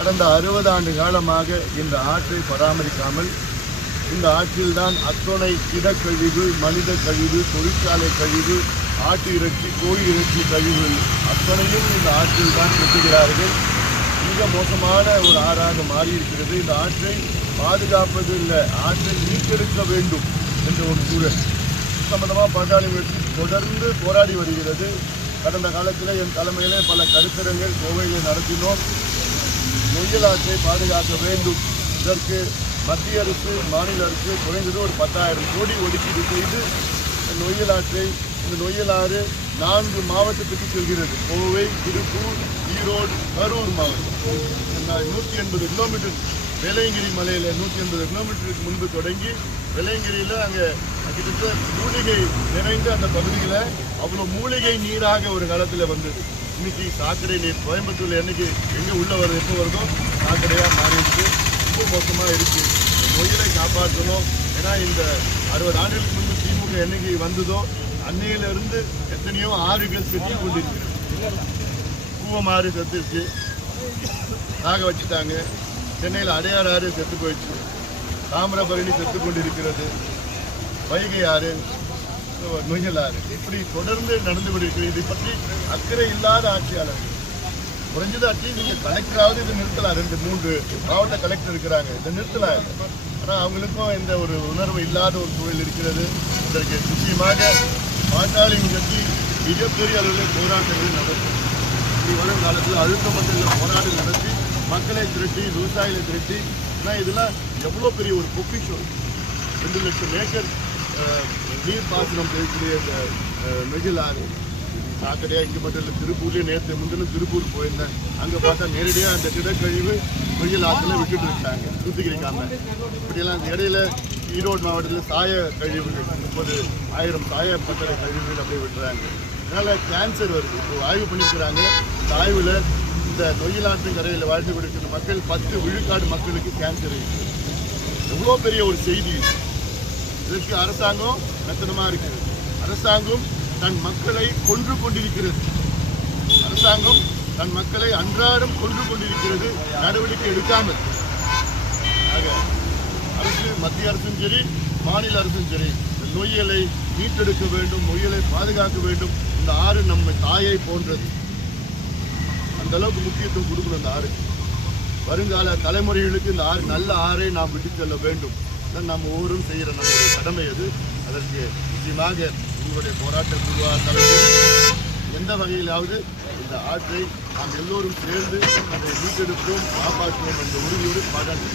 கடந்த அறுபது ஆண்டு காலமாக இந்த ஆற்றை பராமரிக்காமல் இந்த ஆற்றில்தான் அத்துணை திடக்கழிவு மனித கழிவு தொழிற்சாலை கழிவு ஆட்டு இறைச்சி கோழி இறைச்சி கழிவுகள் அத்தனையும் இந்த ஆற்றில் தான் கொட்டுகிறார்கள். மிக மோசமான ஒரு ஆறாக மாறி இருக்கிறது இந்த ஆற்றை பாதுகாப்பது இல்லை ஆற்றை மீட்டெடுக்க வேண்டும் என்ற ஒரு சூழல். சம்பந்தமாக பாட்டாளி தொடர்ந்து போராடி வருகிறது. கடந்த காலத்தில் என் தலைமையிலே பல கருத்தரங்கள் கோவையில் நடத்தினோம். நொய்யல் பாதுகாக்க வேண்டும். இதற்கு மத்திய அரசு மாநில அரசு குறைந்தது ஒரு பத்தாயிரம் கோடி ஒதுக்கீடு செய்து இந்த இந்த நொய்யலாறு நான்கு மாவட்டத்துக்கு செல்கிறது. கோவை திருப்பூர் ஈரோடு கரூர் மாவட்டம். நூற்றி எண்பது கிலோமீட்டர் வேலையங்கிரி மலையில் நூற்றி எண்பது கிலோமீட்டருக்கு முன்பு தொடங்கி வேலையங்கிரியில் அங்கே கிட்டத்தட்ட மூலிகை நிறைந்த அந்த பகுதியில் அவ்வளோ மூலிகை நீராக ஒரு காலத்தில் வந்தது. இன்னைக்கு சாக்கடை நீர் கோயம்புத்தூர்ல என்னைக்கு எங்கே உள்ள வருது எப்போ வருதோ சாக்கடையாக மாறிடுச்சு. ரொம்ப மோசமாக இருக்கு. இந்த காப்பாற்றணும். ஏன்னா இந்த அறுபது ஆண்டுகளுக்கு முன்பு திமுக என்னைக்கு வந்ததோ அன்னையிலிருந்து எத்தனையோ ஆறுகள் செத்து கொண்டிருக்கிறது ஆறு செத்துருச்சு. சாக வச்சுட்டாங்க. சென்னையில் அடையாறு ஆறு செத்து போயிடுச்சு. தாமிரபரணி செத்து கொண்டிருக்கிறது. வைகை ஆறு. நொய்யல் இப்படி தொடர்ந்து நடந்து கொண்டிருக்கிறது இதை பற்றி அக்கறை இல்லாத ஆட்சியாளர்கள். குறைஞ்சது அட்லீஸ்ட் நீங்கள் கலெக்டராவது இதை நிறுத்தலாம். ரெண்டு மூன்று மாவட்ட கலெக்டர் இருக்கிறாங்க. இதை நிறுத்தலாம். ஆனால் அவங்களுக்கும் இந்த ஒரு உணர்வு இல்லாத ஒரு சூழல் இருக்கிறது. இதற்கு நிச்சயமாக பாட்டாளி கட்சி மிகப்பெரிய அளவில் போராட்டங்கள் நடத்தும் இனி வரும் காலத்தில் அழுத்த மட்டும் போராட்டம் நடத்தி மக்களை திரட்டி விவசாயிகளை திரட்டி ஆனால் இதெல்லாம் எவ்வளோ பெரிய ஒரு பொக்கிஷம். ரெண்டு லட்சம் ஏக்கர் நீர் பாசனம் இருக்கக்கூடிய இந்த அஹ், ஆறு சாக்கடையாக இங்கே மட்டும் இல்லை திருப்பூர்லேயே நேற்று முந்தினம் திருப்பூர் போயிருந்தேன். அங்கே பார்த்தா நேரடியாக அந்த திடக்கழிவு நெகிழ் ஆற்றுல விட்டுட்டு இருக்காங்க சுத்திகரிக்காம இப்படியெல்லாம் அந்த இடையில ஈரோடு மாவட்டத்தில் சாய கழிவுகள் முப்பது ஆயிரம் சாய பத்திர கழிவுகள் அப்படியே விட்டுறாங்க. அதனால் கேன்சர் வருது. இப்போ ஆய்வு பண்ணியிருக்கிறாங்க இந்த ஆய்வில் இந்த நொயிலாற்று கரையில் வாழ்ந்து கொண்டிருக்கிற மக்கள் பத்து விழுக்காடு மக்களுக்கு கேன்சர் இருக்குது எவ்வளோ பெரிய ஒரு செய்தி இதற்கு அரசாங்கம் மெத்தனமா இருக்குது. அரசாங்கம் தன் மக்களை கொன்று கொண்டிருக்கிறது. அரசாங்கம் தன் மக்களை அன்றாடம் கொன்று கொண்டிருக்கிறது. நடவடிக்கை எடுக்காமல். ஆக அரசு மத்திய அரசும் சரி மாநில அரசும் சரி இந்த நொய்யலை மீட்டெடுக்க வேண்டும் நொய்யலை பாதுகாக்க வேண்டும். இந்த ஆறு நம்ம தாயை போன்றது. அந்த அளவுக்கு முக்கியத்துவம் கொடுக்கணும் இந்த ஆறு. வருங்கால தலைமுறைகளுக்கு இந்த ஆறு நல்ல ஆறை நாம் விட்டு செல்ல வேண்டும். நாம் ஒவ்வொருவரும் செய்கிற நம்முடைய கடமை அது. அதற்கு நிச்சயமாக உங்களுடைய போராட்ட குழுவா தலைவர் எந்த வகையிலாவது இந்த ஆற்றை நாம் எல்லோரும் சேர்ந்து அதை மீட்டெடுப்போம் காப்பாற்றுவோம் என்ற உறுதியோடு பாராட்டி